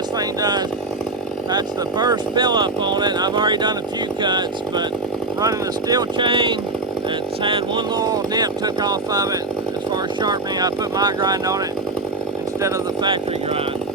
this thing does. That's the burst fill-up on it. I've already done a few cuts, but running a steel chain, it's had one little nip took off of it. As far as sharpening, I put my grind on it instead of the factory grind.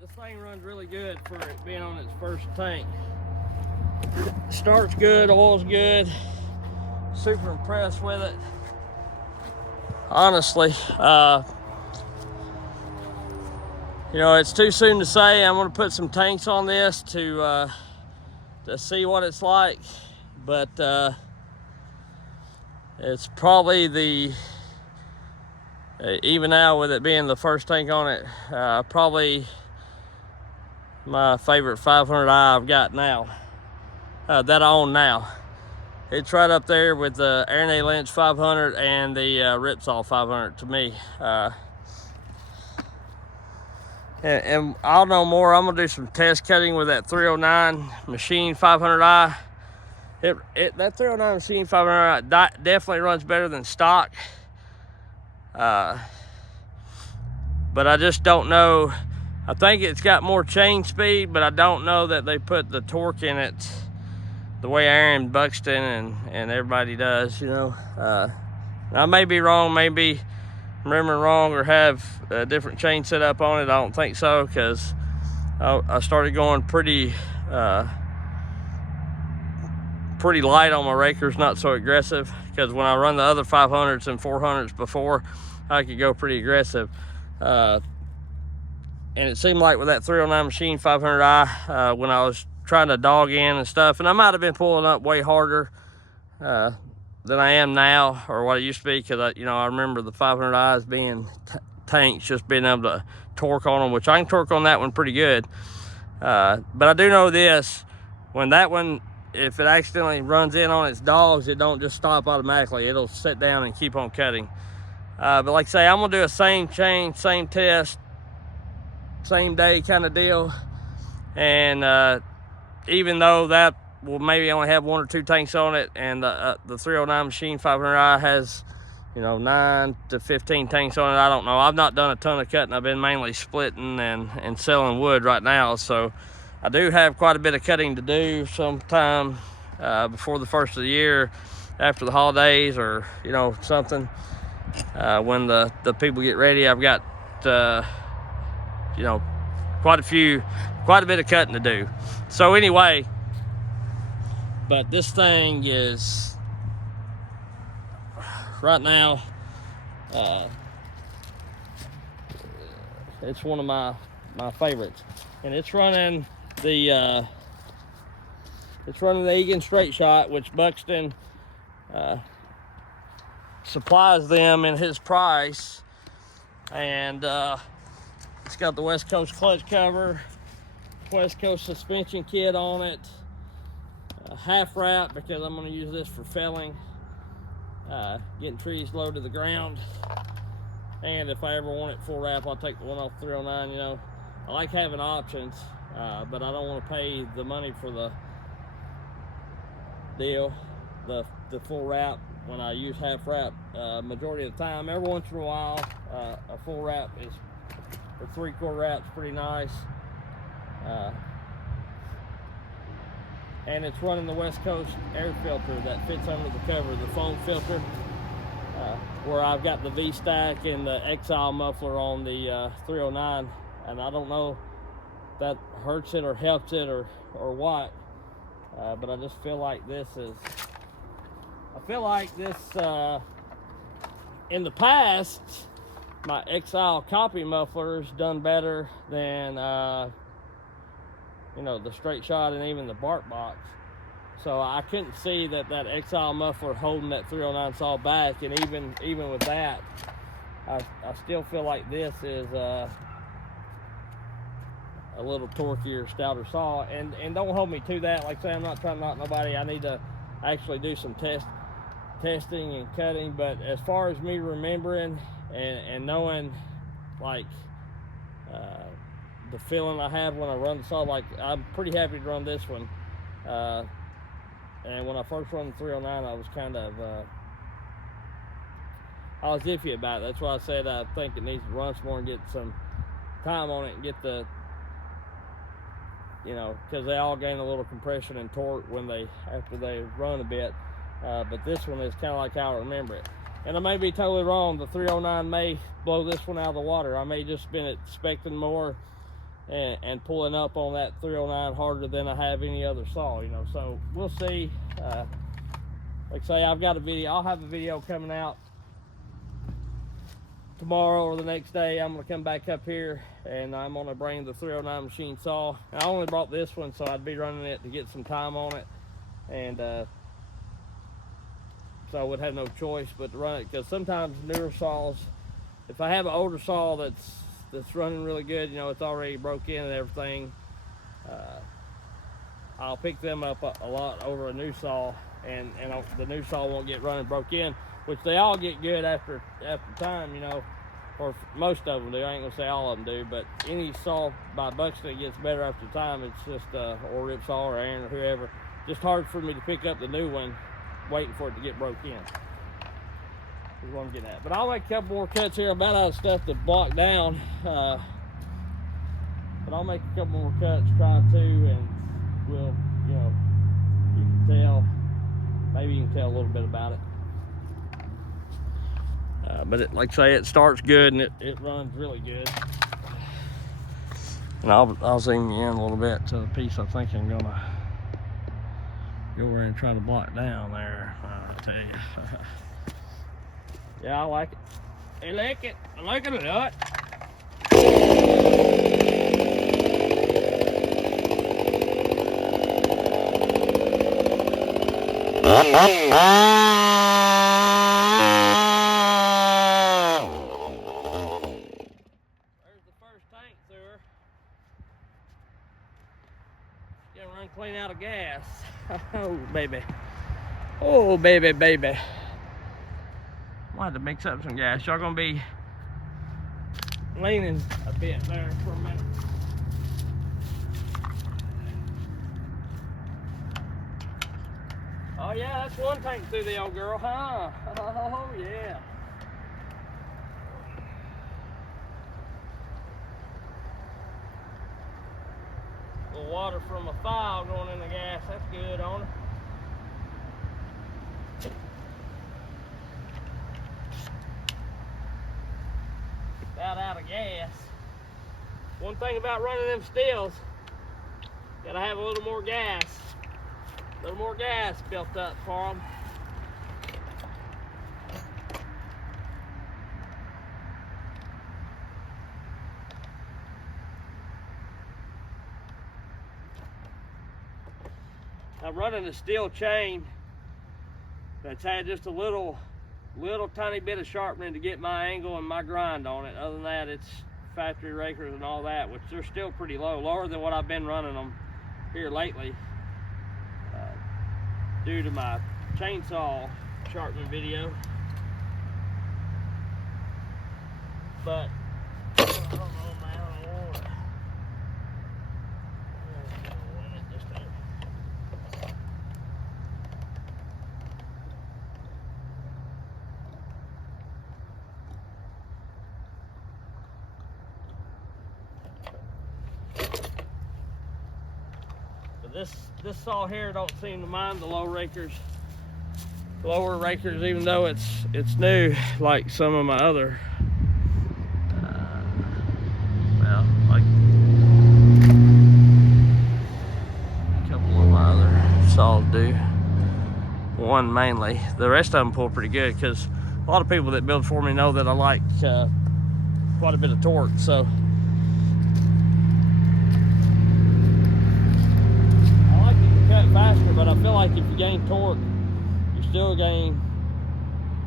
This thing runs really good for it being on its first tank. Starts good, oil's good. Super impressed with it. Honestly, you know, it's too soon to say. I'm gonna put some tanks on this to see what it's like, but it's probably the even now with it being the first tank on it, probably my favorite 500i I've got now, that I own now. It's right up there with the Aaron A. Lynch 500 and the Ripsaw 500 to me. And I'll know more. I'm gonna do some test cutting with that 309 machine 500i. That 309 machine 500i definitely runs better than stock. But I just don't know. I think it's got more chain speed, but I don't know that they put the torque in it the way Aaron, Buxton, and everybody does, you know. I may be wrong, maybe remembering wrong, or have a different chain set up on it. I don't think so, because I started going pretty light on my rakers, not so aggressive, because when I run the other 500s and 400s before, I could go pretty aggressive. And it seemed like with that 309 machine 500i, when I was trying to dog in and stuff, and I might have been pulling up way harder than I am now, or what it used to be, because I remember the 500i's being tanks, just being able to torque on them, which I can torque on that one pretty good. But I do know this: when that one, if it accidentally runs in on its dogs, it don't just stop automatically. It'll sit down and keep on cutting. But like I say, I'm gonna do a same chain, same test, same day kind of deal. And even though that will maybe only have 1 or 2 tanks on it, and the 309 machine 500i has, 9 to 15 tanks on it, I don't know. I've not done a ton of cutting. I've been mainly splitting and selling wood right now, so I do have quite a bit of cutting to do sometime before the first of the year, after the holidays, or something. When the people get ready, I've got quite a bit of cutting to do. So anyway, but this thing is right now, it's one of my favorites, and it's running the Egan straight shot, which Buxton supplies them in his price. And it's got the West Coast clutch cover, West Coast suspension kit on it, half wrap, because I'm going to use this for felling, getting trees low to the ground. And if I ever want it full wrap, I'll take the one off 309. You know, I like having options, but I don't want to pay the money for the deal, the full wrap, when I use half wrap majority of the time. Every once in a while, a full wrap is, or 3/4 wrap's pretty nice. And it's running the West Coast air filter that fits under the cover, the foam filter, where I've got the V-stack and the Exile muffler on the 309, and I don't know if that hurts it or helps it or what, but I just feel like this in the past, my Exile copy muffler's done better than you know, the straight shot and even the bark box. So I couldn't see that Exile muffler holding that 309 saw back, and even with that, I still feel like this is a little torqueier, stouter saw. And don't hold me to that. Like I say, I'm not trying to knock nobody. I need to actually do some testing and cutting. But as far as me remembering and knowing, like, the feeling I have when I run the saw, like, I'm pretty happy to run this one. And when I first run the 309, I was kind of I was iffy about it. That's why I said I think it needs to run some more and get some time on it and get the, you know, because they all gain a little compression and torque when after they run a bit. But this one is kind of like how I remember it. And I may be totally wrong. The 309 may blow this one out of the water. I may just been expecting more and pulling up on that 309 harder than I have any other saw, you know. So we'll see. Like I say, I've got a video. I'll have a video coming out tomorrow or the next day. I'm going to come back up here and I'm going to bring the 309 machine saw. I only brought this one, so I'd be running it to get some time on it, and so I would have no choice but to run it, because sometimes newer saws, if I have an older saw that's running really good, you know, it's already broke in and everything, I'll pick them up a lot over a new saw, and the new saw won't get running broke in, which they all get good after time, you know, or most of them do. I ain't gonna say all of them do, but any saw by Buxton gets better after time. It's just or Rip Saw or Aaron or whoever, just hard for me to pick up the new one waiting for it to get broke in. Is what I'm getting at. But I'll make a couple more cuts here. I'm about out of stuff to block down, but I'll make a couple more cuts, try to, and we'll, you know, you can tell, maybe you can tell a little bit about it. But like I say, it starts good and it runs really good. And I'll zoom you in a little bit to the piece I think I'm gonna go over and try to block down there. I'll tell you. Yeah, I like it. I like it. I like it a lot. There's the first tank through her. Gonna run clean out of gas. Oh, baby. Oh, baby, baby. I'll have to mix up some gas. Y'all gonna be leaning a bit there for a minute. Oh yeah, that's one tank through the old girl, huh? Oh yeah. A little water from a file going in the gas. That's good on her. About out of gas. One thing about running them stills, gotta have a little more gas. A little more gas built up for them. I'm running a steel chain that's had just a little tiny bit of sharpening to get my angle and my grind on it. Other than that, it's factory rakers and all that, which they're still pretty low, lower than what I've been running them here lately, due to my chainsaw sharpening video. But I don't know, man. I want it. This saw here don't seem to mind the lower rakers, even though it's new, like some of my other, well, like a couple of my other saws do. One mainly. The rest of them pull pretty good because a lot of people that build for me know that I like quite a bit of torque. So. Faster, but I feel like if you gain torque, you still gain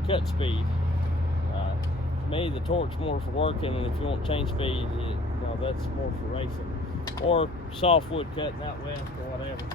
cut speed. To me, the torque's more for working, and if you want change speed, that's more for racing or softwood cutting out west or whatever.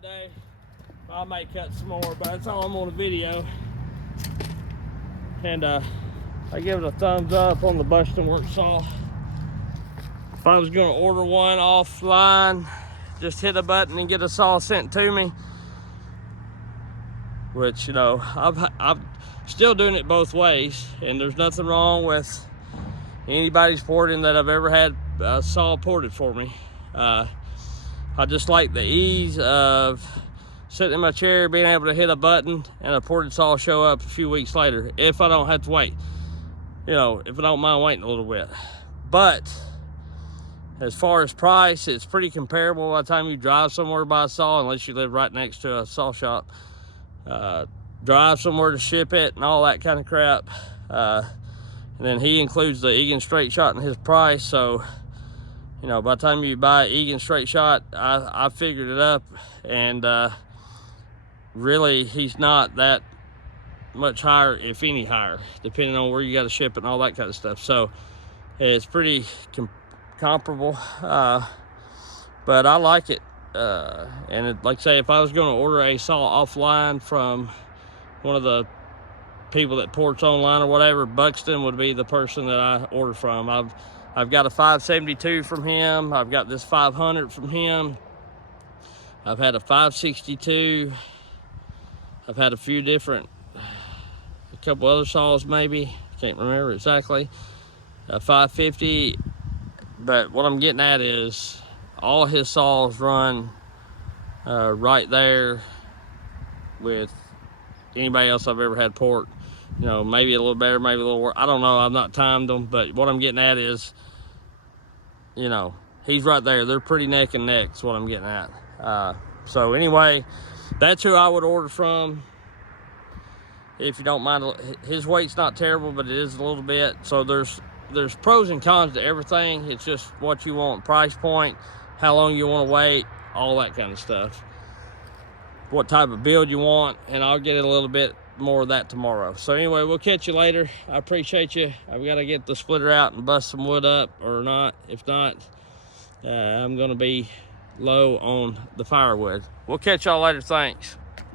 Today I may cut some more, but that's all I'm on the video. And I give it a thumbs up on the Buxton work saw. If I was going to order one offline, just hit a button and get a saw sent to me, which I'm still doing it both ways, and there's nothing wrong with anybody's porting that I've ever had a saw ported for me. I just like the ease of sitting in my chair, being able to hit a button and a ported saw show up a few weeks later if I don't have to wait. If I don't mind waiting a little bit. But as far as price, it's pretty comparable by the time you drive somewhere to buy a saw, unless you live right next to a saw shop. Drive somewhere to ship it and all that kind of crap. And then he includes the Egan straight shot in his price, so by the time you buy Egan straight shot, I figured it up, and really he's not that much higher, if any higher, depending on where you got to ship it and all that kind of stuff. So it's pretty comparable, but I like it. And like I say, if I was going to order a saw offline from one of the people that ports online or whatever, Buxton would be the person that I order from. I've got a 572 from him. I've got this 500 from him. I've had a 562. I've had a few different, a couple other saws maybe. Can't remember exactly. A 550. But what I'm getting at is all his saws run right there with anybody else I've ever had port. You know, maybe a little better, maybe a little worse. I don't know. I've not timed them, but what I'm getting at is, you know, he's right there. They're pretty neck and neck is what I'm getting at. So anyway, that's who I would order from. If you don't mind, his weight's not terrible, but it is a little bit. So there's pros and cons to everything. It's just what you want, price point, how long you want to wait, all that kind of stuff. What type of build you want, and I'll get a little bit more of that tomorrow. So anyway, we'll catch you later. I appreciate you. I've got to get the splitter out and bust some wood up, or not. If not, I'm going to be low on the firewood. We'll catch y'all later. Thanks.